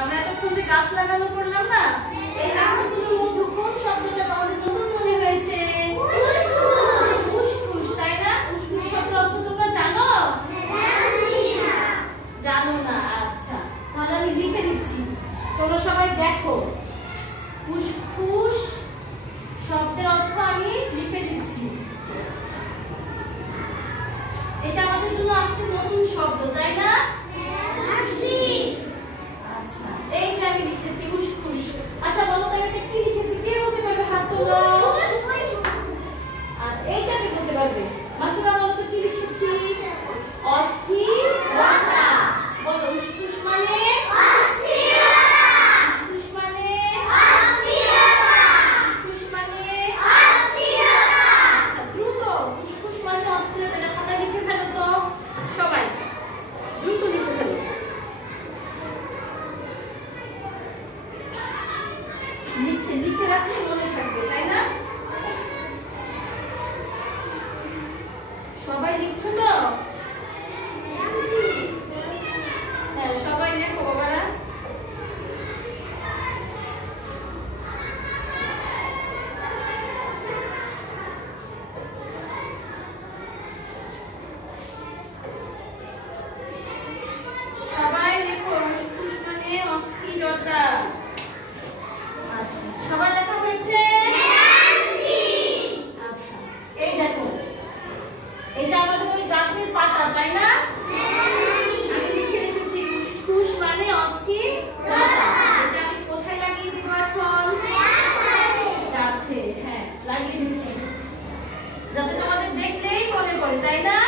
আমরা এতক্ষণ যে গাছ লাগানো করলাম না, এই লাগানোগুলোর মধ্যে কোন শব্দটা আমাদের নতুন মনে হয়েছে? ফুসফুস, তাই না? ফুসফুস শব্দের অর্থ তোমরা জানো? জানো না? আচ্ছা, তাহলে আমি লিখে দিচ্ছি, তোমরা সবাই দেখো। ফুসফুস শব্দের অর্থ আমি লিখে দিচ্ছি। এটা আমাদের জন্য আজকে নতুন শব্দ, তাই না? আচ্ছা, এই যে আমি লিখেছি ফুসফুস। আচ্ছা বলো তো এটা কি লিখেছি? কে বলতে পারবে? হাত তোলো। আচ্ছা, এইটা কে বলতে পারবে? মাসুরা বলো তো কি লিখেছি? অস্থিরতা। বলো ফুসফুস মানে অস্থিরতা। ফুসফুস মানে অস্থিরতা। ফুসফুস মানে অস্থিরতা। আচ্ছা, দ্রুত ফুসফুস মানে অস্থিরতা। এটা খাতায় লিখে ফেলো তো সবাই, দ্রুত লিখে ফেলো। লিখে রাখলে মনে থাকবে, তাই না? সবাই লিখছো তো? হ্যাঁ, সবাই লেখো বাবারা। সবাই লেখো ফুসফুস মানে অস্থিরতা। আচ্ছা, সবার লেখা হয়েছে? আচ্ছা, এই দেখো, এটা আমাদের ওই গাছের পাতা, তাই না? আমি লিখে রেখেছি ফুসফুস মানে অস্থিরতা। এটা আমি কোথায় লাগিয়ে দিব এখন? গাছে। হ্যাঁ, লাগিয়ে দিচ্ছি, যাতে তোমাদের দেখলেই মনে পড়ে, তাই না?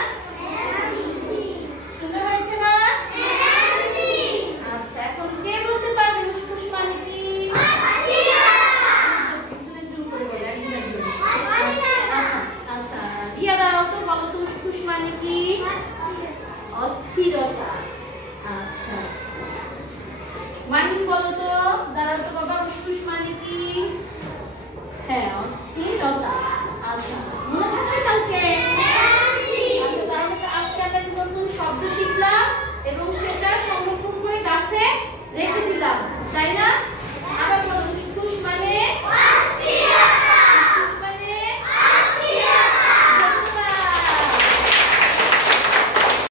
সুন্দর হয়েছে না? আচ্ছা, এখন কে বলতে পারবে ফুসফুস মানে কি? আচ্ছা, ইয়া দাঁড়াও তো, বলো তো ফুসফুস মানে কি? অস্থিরতা। আচ্ছা, মাহিন বলো তো, দাঁড়াও তো বাবা, ফুসফুস মানে কি? হ্যাঁ, অস্থিরতা। আচ্ছা, মনে থাকবে কালকে? আচ্ছা, তাহলে আজকে আমরা নতুন শব্দ শিখলাম এবং সেটা সংরক্ষণ করে গাছে রেখে দিলাম।